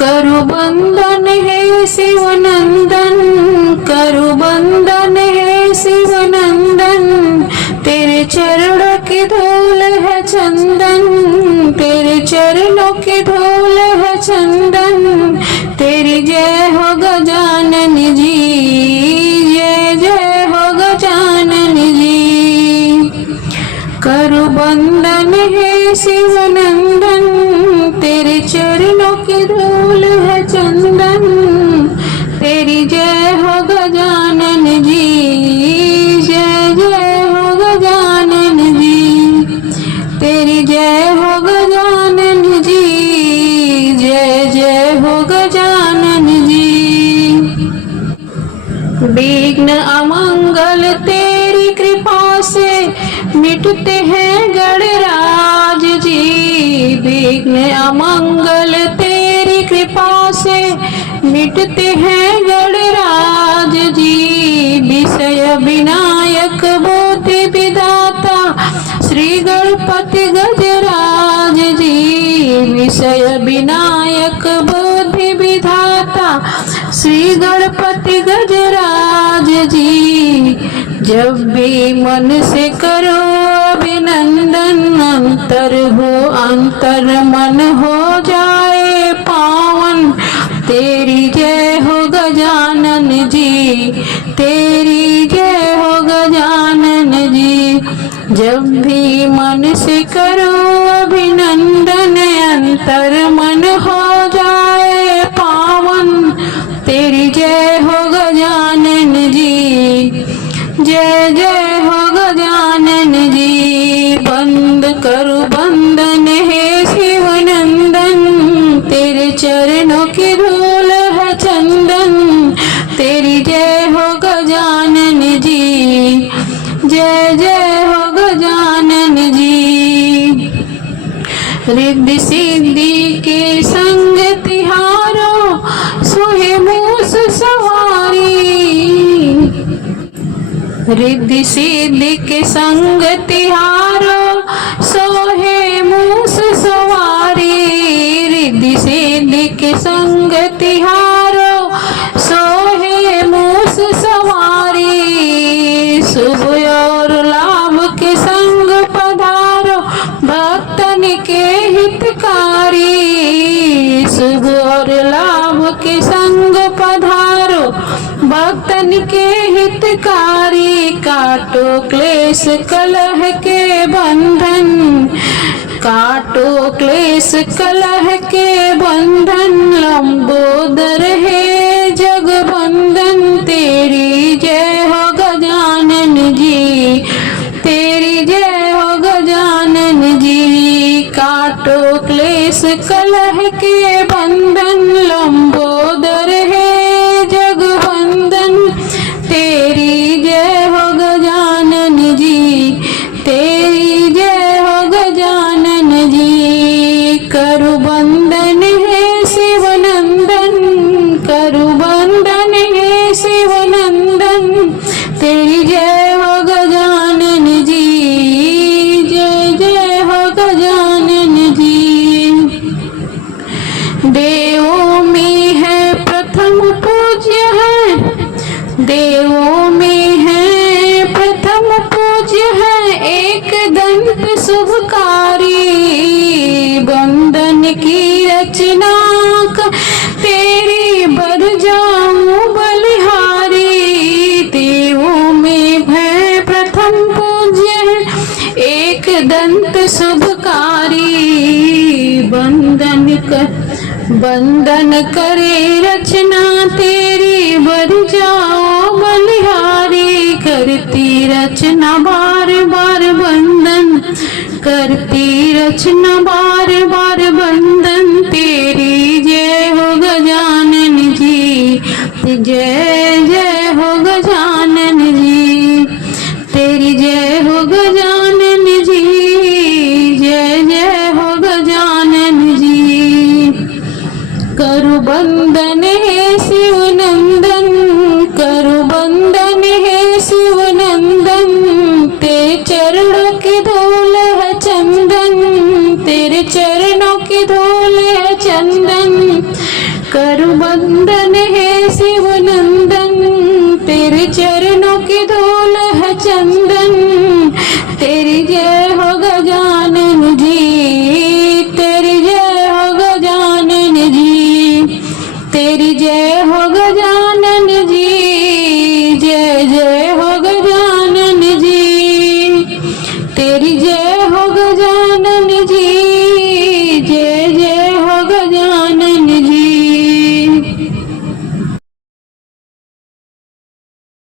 करु बंदन है शिवनंदन, करु बंदन है शिवनंदन, तेरे चरणों की धूल है चंदन, तेरे चरणों की धूल है चंदन, तेरी जय हो गजानन जी, जय जय हो गजानन जी। करु बंदन है शिवनंदन, तेरे चरणों की धूल है चंदन, तेरी जय हो गजानन जी, जय जय हो गजानन जी, तेरी जय हो गजानन जी, जय जय हो गजानन जी। विघ्न अमंगल तेरी कृपा से मिटते हैं गणराज जी, विघ्न अमंगल तेरी कृपा से मिटते हैं गणराज जी। विषय विनायक बुद्धि विधाता श्री गणपति गजराज जी, विषय विनायक बुद्धि विधाता श्री गणपति गजराज जी। जब भी मन से करो अभिनंदन, अंतर मन हो जाए पावन, तेरी जय हो गजानन जी, तेरी जय हो गजानन जी। जब भी मन से करो अभिनंदन, अंतर मन हो जाए पावन, तेरी जय हो गजानन जी, जय जय हो गजानन जी। बंद करु बंदन है शिवनंदन, तेरे चरणों की धूल है चंदन, तेरी जय हो गजानन जी, जय जय हो गजानन जी। रिद्धि सिद्धि के संग तिहारो सोहे मूस सवारी, रिद्धि सिद्धि के संग तिहारो सोहे मूस सवारी, रिद्धि सिद्धि के संग तिहारो सोहे मूस सवारी। शुभ और लाभ के संग पधारो भक्तन के हितकारी, शुभ और लाभ के संग पधारो भक्तन के हितकारी। काटो क्लेश कलह के बंधन, काटो क्लेश कलह के बंधन, लंबोदर है जगबंदन, तेरी जय हो गजानन जी, तेरी जय हो गजानन जी। काटो क्लेश कलह के बंधन, लंबोदर है जगबंदन, तेरी जय हो गजानन जी, तेरी जय हो गजानन जी। करु बंदन है शिवनंदन, करु बंदन है शिवनंदन, तेरी जय हो गजानन जी, जय जय हो गजानन जी। देवों में है प्रथम पूज्य है, देवों में है प्रथम पूज्य है, एक दंत शुभकारी। बंदन की रचना तेरी बर जाऊं बलिहारी, देवों में है प्रथम पूज्य है, एक दंत शुभकारी। बंदन करे रचना तेरी बर जाओ बलिहारी, करती रचना बार बार बंदन, करती रचना बार बार बंदन, तेरी जय हो गजानन जी, जय जय हो गजानन जी, तेरी जय हो गजानन जी, जय जय हो गजानन जी। करु बंदन है शिवनंदन, करु बंदन है शिवनंदन, तेरे चरणों की धूल है चंदन, तेरे चरणों की धूल है चंदन, करु बंदन है शिव नंदन, तेरे चरणों की धूल है चंदन। तेरी जय हो गजानन जी, तेरी जय हो गजानन जी, तेरी जय हो गजानन जी।